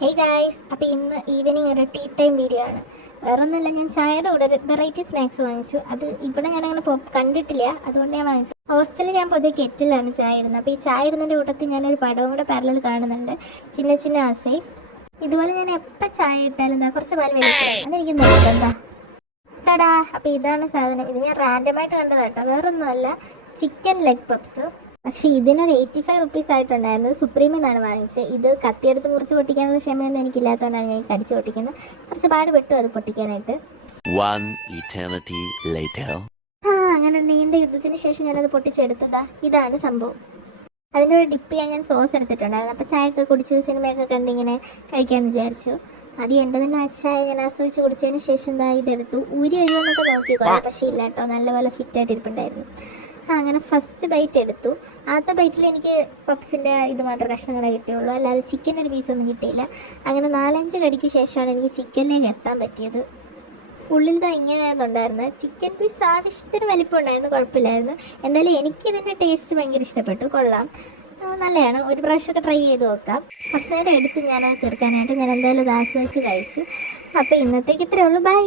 Hey guys, അപ്പോൾ ഇന്ന് evening ഒരു ടീ ടൈം വീഡിയോ ആണ്. വേറൊന്നുമില്ല, ഞാൻ ചായയുടെ കൂടെ ഒരു വെറൈറ്റി സ്നാക്സ് വാങ്ങിച്ചു. അത് ഇവിടെ ഞാനങ്ങനെ കണ്ടിട്ടില്ല, അതുകൊണ്ട് ഞാൻ വാങ്ങിച്ചു. ഹോസ്റ്റലിൽ ഞാൻ പൊതുവെ കെറ്റിലാണ് ചായ ഇടുന്നത്. അപ്പോൾ ഈ ചായ ഇടുന്നതിൻ്റെ കൂട്ടത്തിൽ ഞാനൊരു പടവും കൂടെ പാരലൽ കാണുന്നുണ്ട്, ചിന്ന ചിന്ന ആസൈ. ഇതുപോലെ ഞാൻ എപ്പോൾ ചായ ഇട്ടാലും എന്താ കുറച്ച് പാൽ വെളിക്കണം, അതെനിക്ക് നിർബന്ധ. ടടാ, അപ്പോൾ ഇതാണ് സാധനം. ഇത് ഞാൻ റാൻഡമായിട്ട് കണ്ടതാട്ടോ, വേറൊന്നുമല്ല, ചിക്കൻ ലെഗ് പപ്സ്. പക്ഷേ ഇതിനൊരു 85 റുപ്പീസ് ആയിട്ടുണ്ടായിരുന്നു. സുപ്രീമിൽ നിന്നാണ് വാങ്ങിച്ചത്. ഇത് കത്തിയെടുത്ത് മുറിച്ച് പൊട്ടിക്കാനുള്ള ക്ഷമയൊന്നും എനിക്കില്ലാത്തതുകൊണ്ടാണ് ഞാൻ കടിച്ച് പൊട്ടിക്കുന്നത്. കുറച്ച് പാട് പെട്ടു അത് പൊട്ടിക്കാനായിട്ട്. അങ്ങനെ ഒരു നീണ്ട യുദ്ധത്തിന് ശേഷം ഞാനത് പൊട്ടിച്ചെടുത്തതാ. ഇതാണ് സംഭവം. അതിൻ്റെ ഒരു ഡിപ്പ് ചെയ്യാൻ ഞാൻ സോസ് എടുത്തിട്ടുണ്ടായിരുന്നു. അപ്പോൾ ചായയൊക്കെ കുടിച്ച് സിനിമയൊക്കെ കണ്ടിങ്ങനെ കഴിക്കാമെന്ന് വിചാരിച്ചു. ആദ്യം എൻ്റെ തന്നെ ചായ ഞാൻ ആസ്വദിച്ച് കുടിച്ചതിന് ശേഷം എന്താ ഇതെടുത്തു. ഊരി വരുമെന്നൊക്കെ നോക്കി കുറേ, പക്ഷേ ഇല്ല കേട്ടോ, നല്ലപോലെ ഫിറ്റായിട്ട് ഇരിപ്പുണ്ടായിരുന്നു. അങ്ങനെ ഫസ്റ്റ് ബൈറ്റ് എടുത്തു. ആദ്യത്തെ ബൈറ്റിൽ എനിക്ക് പപ്സിൻ്റെ ഇത് മാത്രം കഷ്ണങ്ങളെ കിട്ടിയുള്ളൂ, അല്ലാതെ ചിക്കൻ ഒരു പീസൊന്നും കിട്ടിയില്ല. അങ്ങനെ 4-5 കടിക്ക് ശേഷമാണ് എനിക്ക് ചിക്കനിലേക്ക് എത്താൻ പറ്റിയത്. ഉള്ളിൽ ഇങ്ങനെയായിരുന്നുണ്ടായിരുന്നു. ചിക്കൻ പീസ് ആവശ്യത്തിന് വലിപ്പം ഉണ്ടായിരുന്നു, കുഴപ്പമില്ലായിരുന്നു. എന്തായാലും എനിക്കിതിൻ്റെ ടേസ്റ്റ് ഭയങ്കര ഇഷ്ടപ്പെട്ടു, കൊള്ളാം, നല്ലതാണ്. ഒരു പ്രാവശ്യമൊക്കെ ട്രൈ ചെയ്ത് നോക്കാം. കുറച്ച് നേരം എടുത്ത് ഞാനത് തീർക്കാനായിട്ട് ഞാൻ എന്തായാലും ഇത് ആസ്വദിച്ച് കഴിച്ചു. അപ്പോൾ ഇന്നത്തേക്ക് ഇത്രയേ ഉള്ളൂ. ബൈ.